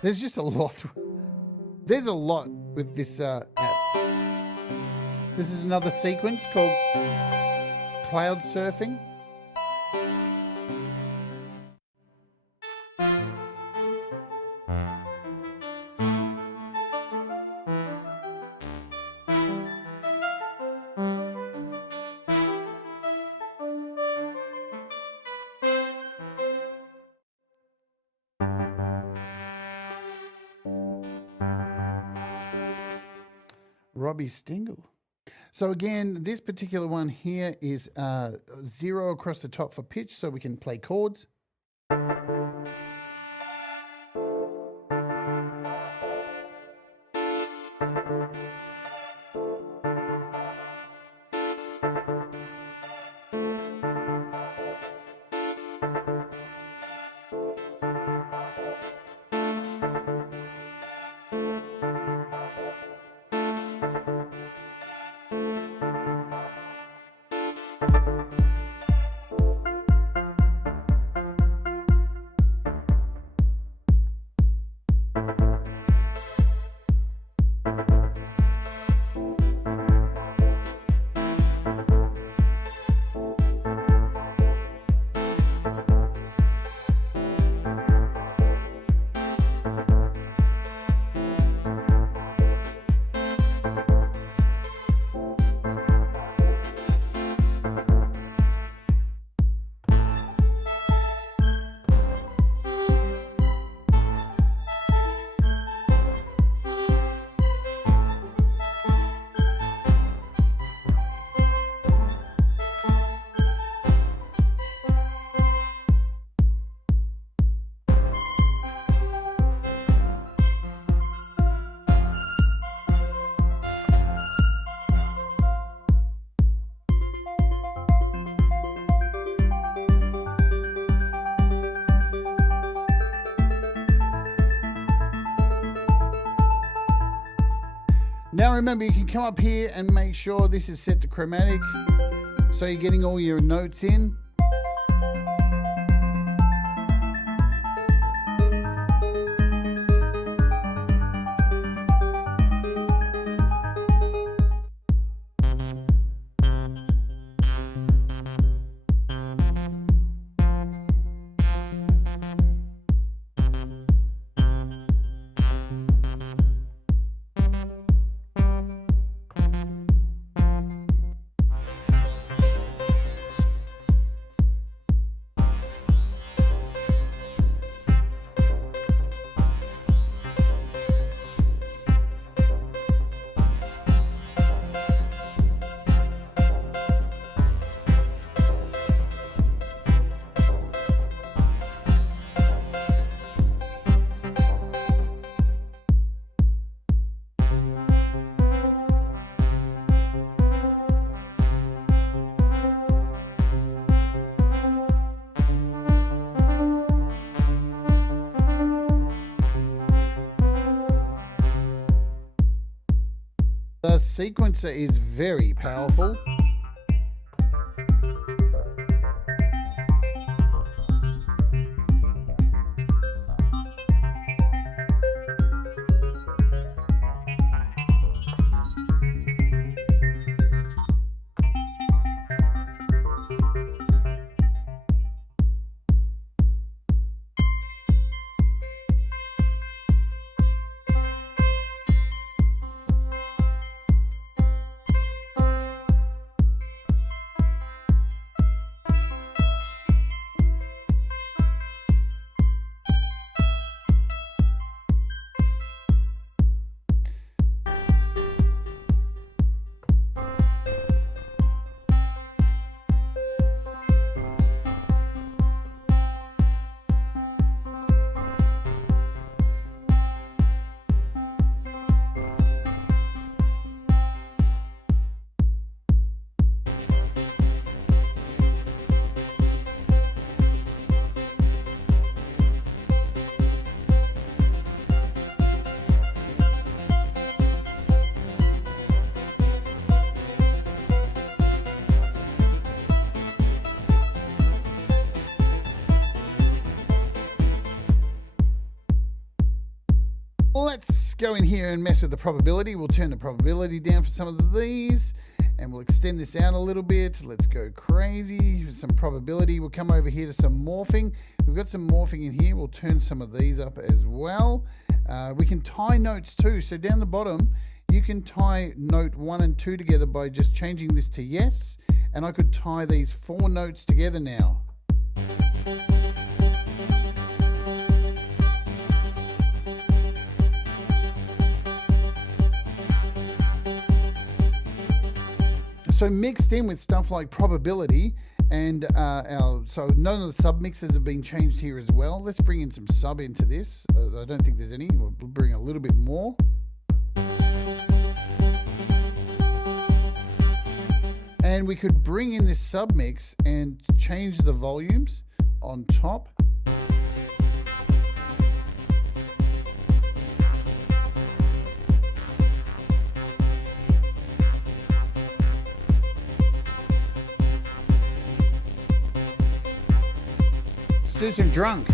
There's just a lot. There's a lot with this app. This is another sequence called Cloud Surfing. Robbie Stingle. So again, this particular one here is 0 across the top for pitch, so we can play chords. Now remember, you can come up here and make sure this is set to chromatic, so you're getting all your notes in. The sequencer is very powerful. go in here and mess with the probability. We'll turn the probability down for some of these, and we'll extend this out a little bit. Let's go crazy with some probability. We'll come over here to some morphing. We've got some morphing in here. We'll turn some of these up as well. We can tie notes too. So down the bottom, you can tie note 1 and 2 together by just changing this to yes. And I could tie these 4 notes together now. So mixed in with stuff like probability and so none of the sub mixes have been changed here as well. Let's bring in some sub into this. I don't think there's any. We'll bring a little bit more. And we could bring in this sub mix and change the volumes on top. Let's do some drunk.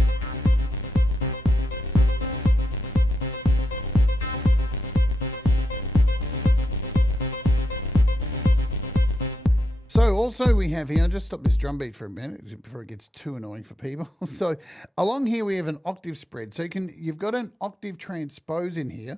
So also we have here, I'll just stop this drum beat for a minute before it gets too annoying for people. So along here we have an octave spread. So you've got an octave transpose in here,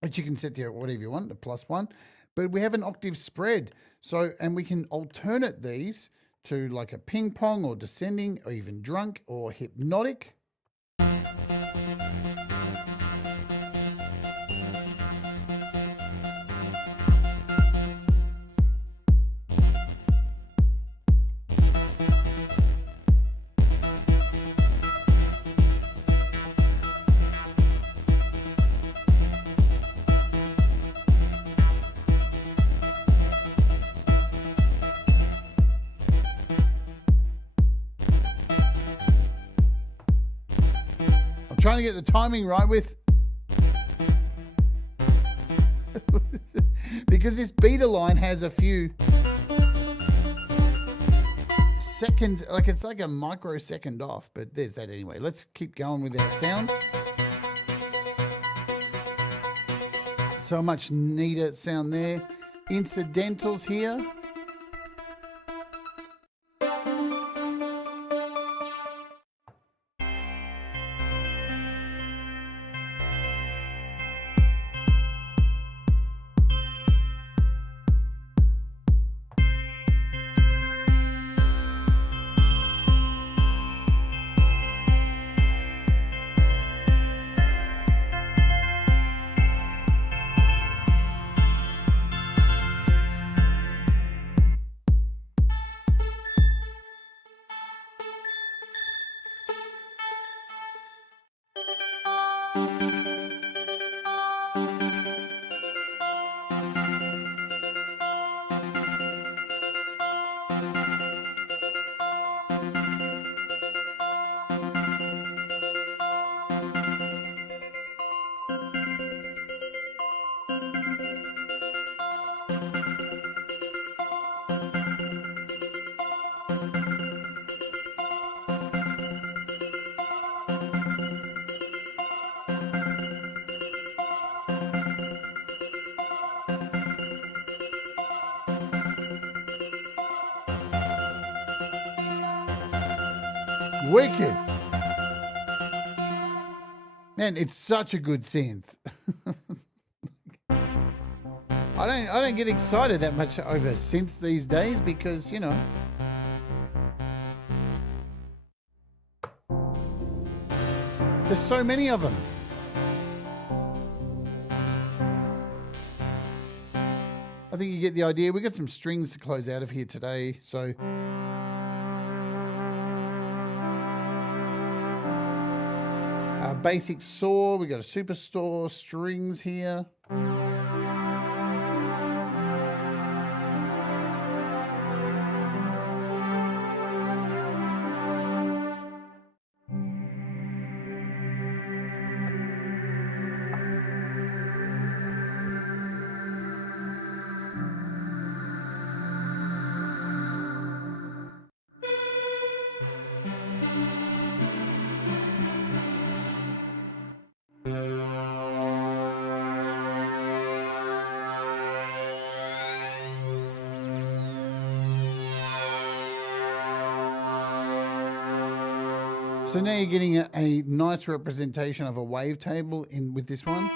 which you can set to whatever you want, a +1. But we have an octave spread. So, and we can alternate these to like a ping pong or descending or even drunk or hypnotic. Trying to get the timing right with because this beta line has a few seconds, like it's like a microsecond off, but there's that anyway. Let's keep going with our sounds. So much neater sound there. Incidentals here. Wicked. Man, it's such a good synth. I don't get excited that much over synths these days because, you know, there's so many of them. I think you get the idea. We got some strings to close out of here today, so basic saw, we got a superstore, strings here. So now you're getting a nice representation of a wavetable in with this one.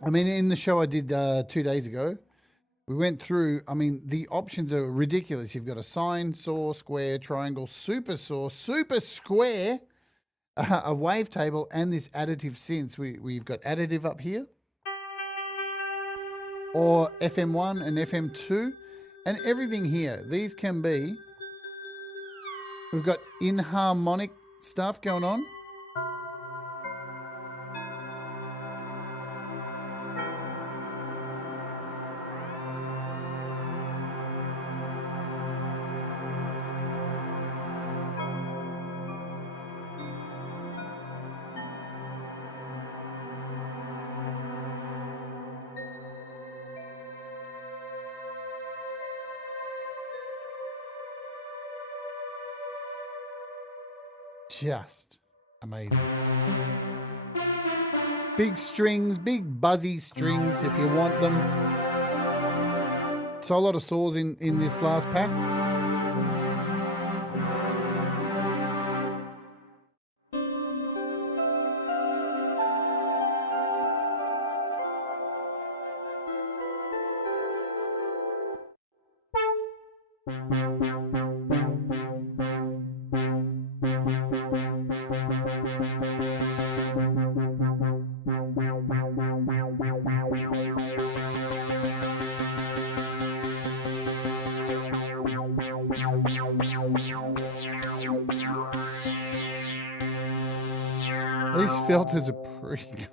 I mean, in the show I did 2 days ago, we went through, I mean, the options are ridiculous. You've got a sine, saw, square, triangle, super saw, super square, a wavetable, and this additive synth. We've got additive up here, or FM1 and FM2, and everything here. These can be, we've got inharmonic stuff going on. Just amazing. Big strings, big buzzy strings if you want them. So a lot of saws in this last pack. These filters are pretty good.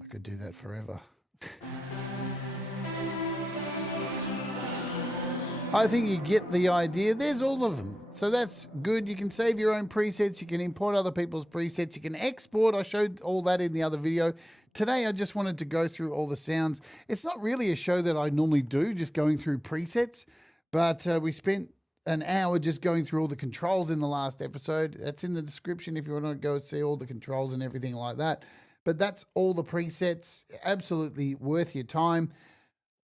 I could do that forever. I think you get the idea. There's all of them. So that's good. You can save your own presets. You can import other people's presets. You can export. I showed all that in the other video. Today, I just wanted to go through all the sounds. It's not really a show that I normally do, just going through presets. But we spent an hour just going through all the controls in the last episode. That's in the description if you want to go see all the controls and everything like that. But that's all the presets. Absolutely worth your time.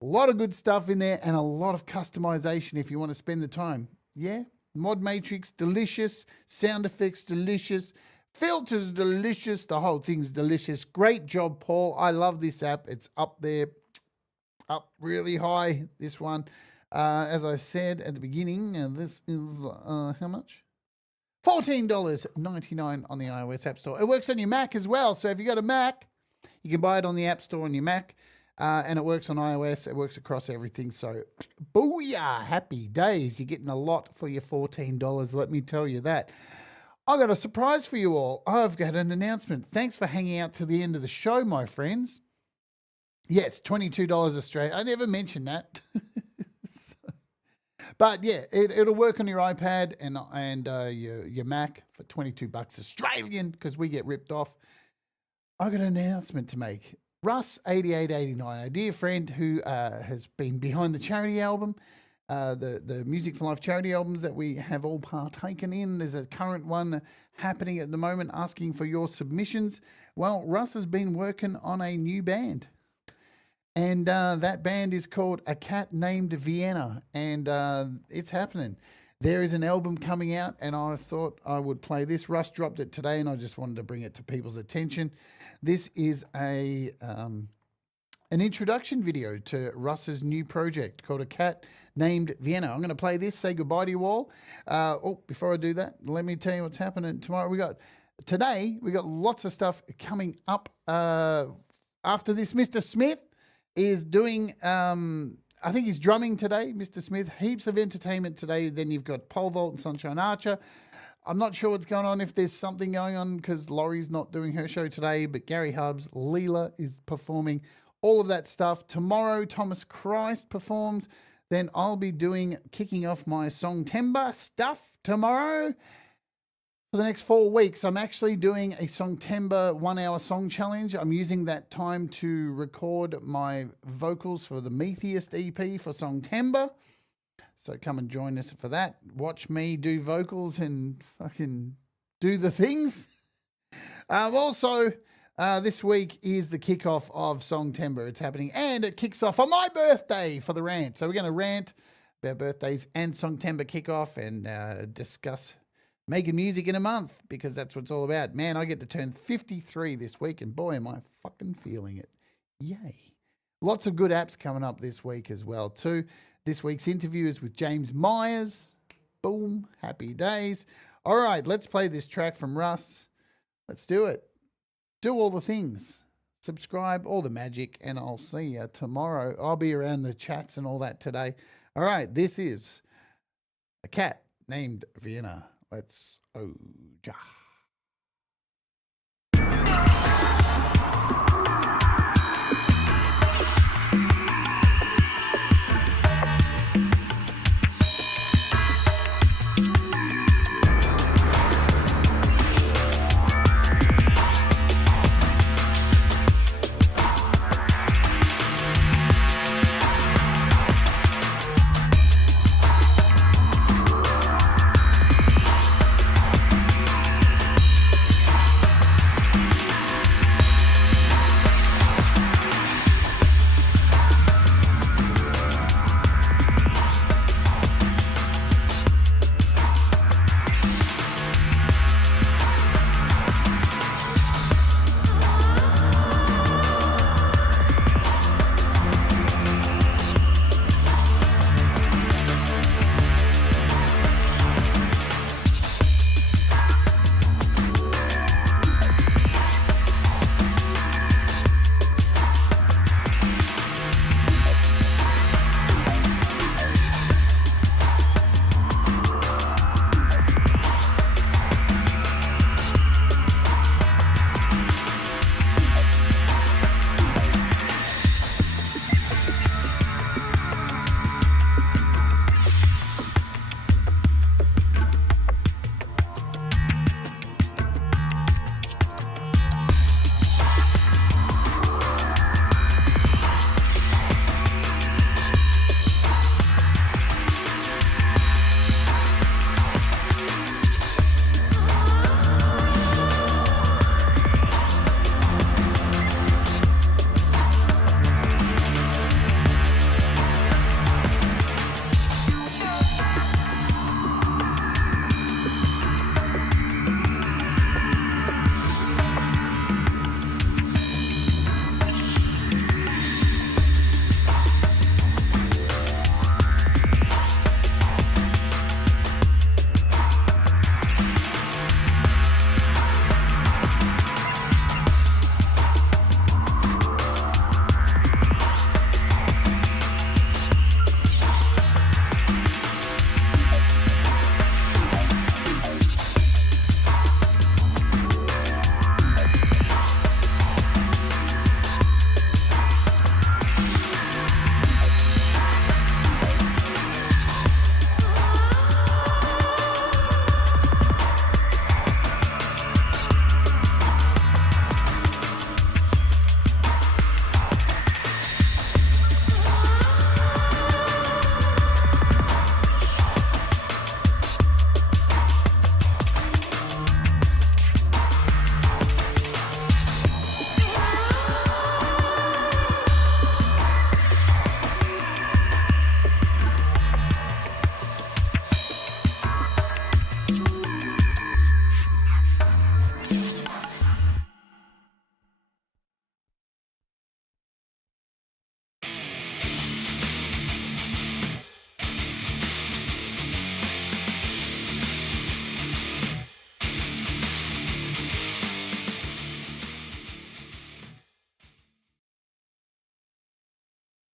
A lot of good stuff in there and a lot of customization if you want to spend the time. Yeah, mod matrix, delicious. Sound effects, delicious. Filters, delicious. The whole thing's delicious. Great job, Paul. I love this app. It's up there, up really high, this one. As I said at the beginning, this is how much? $14.99 on the iOS App Store. It works on your Mac as well. So if you got a Mac, you can buy it on the App Store on your Mac. And it works on iOS. It works across everything. So, booyah, happy days. You're getting a lot for your $14. Let me tell you that. I've got a surprise for you all. I've got an announcement. Thanks for hanging out to the end of the show, my friends. Yes, $22 Australian. I never mentioned that. But yeah, it'll work on your iPad and your Mac for $22 Australian because we get ripped off. I've got an announcement to make. Russ8889, a dear friend who has been behind the charity album, the Music for Life charity albums that we have all partaken in. There's a current one happening at the moment asking for your submissions. Well, Russ has been working on a new band. And that band is called A Cat Named Vienna. And it's happening. There is an album coming out, and I thought I would play this. Russ dropped it today, and I just wanted to bring it to people's attention. This is an introduction video to Russ's new project called A Cat Named Vienna. I'm going to play this, say goodbye to you all. Before I do that, let me tell you what's happening tomorrow. We got today we got lots of stuff coming up. After this, Mr. Smith is doing, I think he's drumming today, Mr. Smith. Heaps of entertainment today. Then you've got Pole Vault and Sunshine Archer. I'm not sure what's going on, if there's something going on, because Laurie's not doing her show today, but Gary Hubbs, Leela is performing, all of that stuff. Tomorrow, Thomas Christ performs. Then I'll be kicking off my Songtember stuff tomorrow. For the next 4 weeks, I'm actually doing a Songtember 1 hour song challenge. I'm using that time to record my vocals for the Metheist EP for Songtember. So come and join us for that. Watch me do vocals and fucking do the things. Also, this week is the kickoff of Songtember. It's happening, and it kicks off on my birthday for the rant. So we're going to rant about birthdays and Songtember kickoff and discuss making music in a month, because that's what it's all about. Man, I get to turn 53 this week, and boy, am I fucking feeling it. Yay. Lots of good apps coming up this week as well, too. This week's interview is with James Myers. Boom. Happy days. All right, let's play this track from Russ. Let's do it. Do all the things. Subscribe, all the magic, and I'll see you tomorrow. I'll be around the chats and all that today. All right, this is a cat named Vienna. Let's, oh, ja.